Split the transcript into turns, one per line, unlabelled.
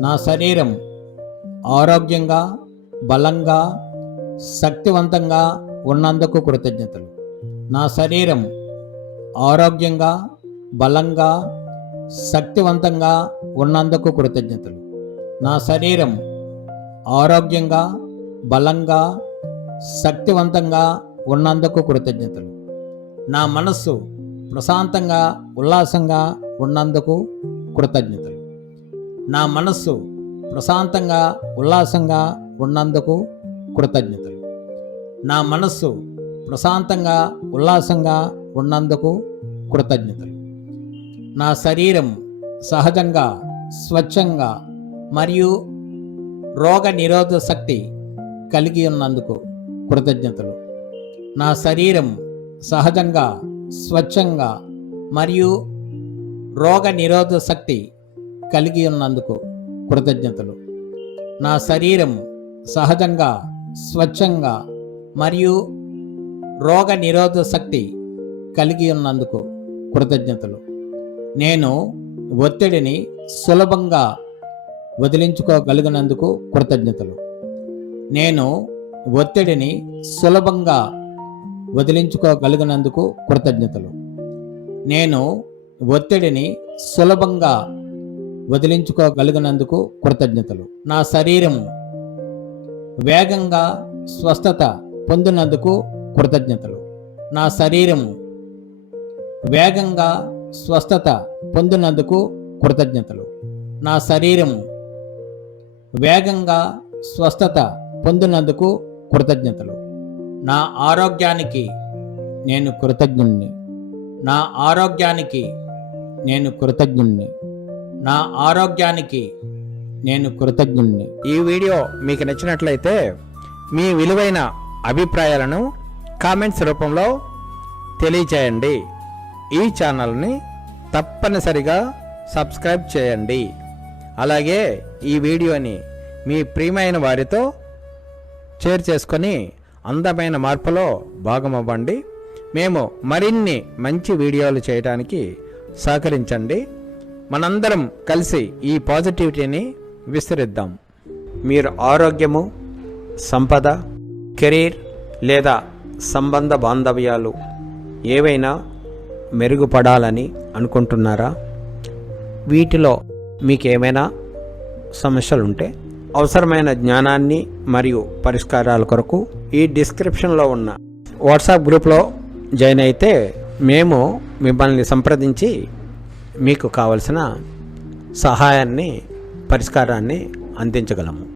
నా శరీరం ఆరోగ్యంగా బలంగా శక్తివంతంగా ఉన్నందుకు కృతజ్ఞతలు. నా శరీరం ఆరోగ్యంగా బలంగా శక్తివంతంగా ఉన్నందుకు కృతజ్ఞతలు. నా శరీరం ఆరోగ్యంగా బలంగా శక్తివంతంగా ఉన్నందుకు కృతజ్ఞతలు. నా మనస్సు ప్రశాంతంగా ఉల్లాసంగా ఉన్నందుకు కృతజ్ఞతలు. నా మనస్సు ప్రశాంతంగా ఉల్లాసంగా ఉన్నందుకు కృతజ్ఞతలు. నా మనస్సు ప్రశాంతంగా ఉల్లాసంగా ఉన్నందుకు కృతజ్ఞతలు. నా శరీరం సహజంగా స్వచ్ఛంగా మరియు రోగ నిరోధ శక్తి కలిగి ఉన్నందుకు కృతజ్ఞతలు. నా శరీరం సహజంగా స్వచ్ఛంగా మరియు రోగ నిరోధ శక్తి కలిగి ఉన్నందుకు కృతజ్ఞతలు. నా శరీరం సహజంగా స్వచ్ఛంగా మరియు రోగ నిరోధ శక్తి కలిగి ఉన్నందుకు కృతజ్ఞతలు. నేను ఒత్తిడిని సులభంగా వదిలించుకోగలిగినందుకు కృతజ్ఞతలు. నేను ఒత్తిడిని సులభంగా వదిలించుకోగలిగినందుకు కృతజ్ఞతలు. నేను ఒత్తిడిని సులభంగా వదిలించుకోగలిగినందుకు కృతజ్ఞతలు. నా శరీరం వేగంగా స్వస్థత పొందినందుకు కృతజ్ఞతలు. నా శరీరం వేగంగా స్వస్థత పొందినందుకు కృతజ్ఞతలు. నా శరీరం వేగంగా స్వస్థత పొందినందుకు కృతజ్ఞతలు. నా ఆరోగ్యానికి నేను కృతజ్ఞుణ్ణి. నా ఆరోగ్యానికి నేను కృతజ్ఞుణ్ణి. నా ఆరోగ్యానికి నేను కృతజ్ఞుణ్ణి.
ఈ వీడియో మీకు నచ్చినట్లయితే మీ విలువైన అభిప్రాయాలను కామెంట్స్ రూపంలో తెలియచేయండి. ఈ ఛానల్ని తప్పనిసరిగా సబ్స్క్రైబ్ చేయండి. అలాగే ఈ వీడియోని మీ ప్రియమైన వారితో షేర్ చేసుకొని అందమైన మార్పులో భాగమవ్వండి. మేము మరిన్ని మంచి వీడియోలు చేయడానికి సహకరించండి. మనందరం కలిసి ఈ పాజిటివిటీని విస్తరిద్దాం. మీరు ఆరోగ్యము సంపద కెరీర్ లేదా సంబంధ బాంధవ్యాలు ఏవైనా మెరుగుపడాలని అనుకుంటున్నారా? వీటిలో మీకు ఏమైనా సమస్యలు ఉంటే అవసరమైన జ్ఞానాన్ని మరియు పరిష్కారాల కొరకు ఈ డిస్క్రిప్షన్లో ఉన్న వాట్సాప్ గ్రూప్లో జాయిన్ అయితే మేము మిమ్మల్ని సంప్రదించి మీకు కావలసిన సహాయాన్ని పరిష్కారాన్ని అందించగలము.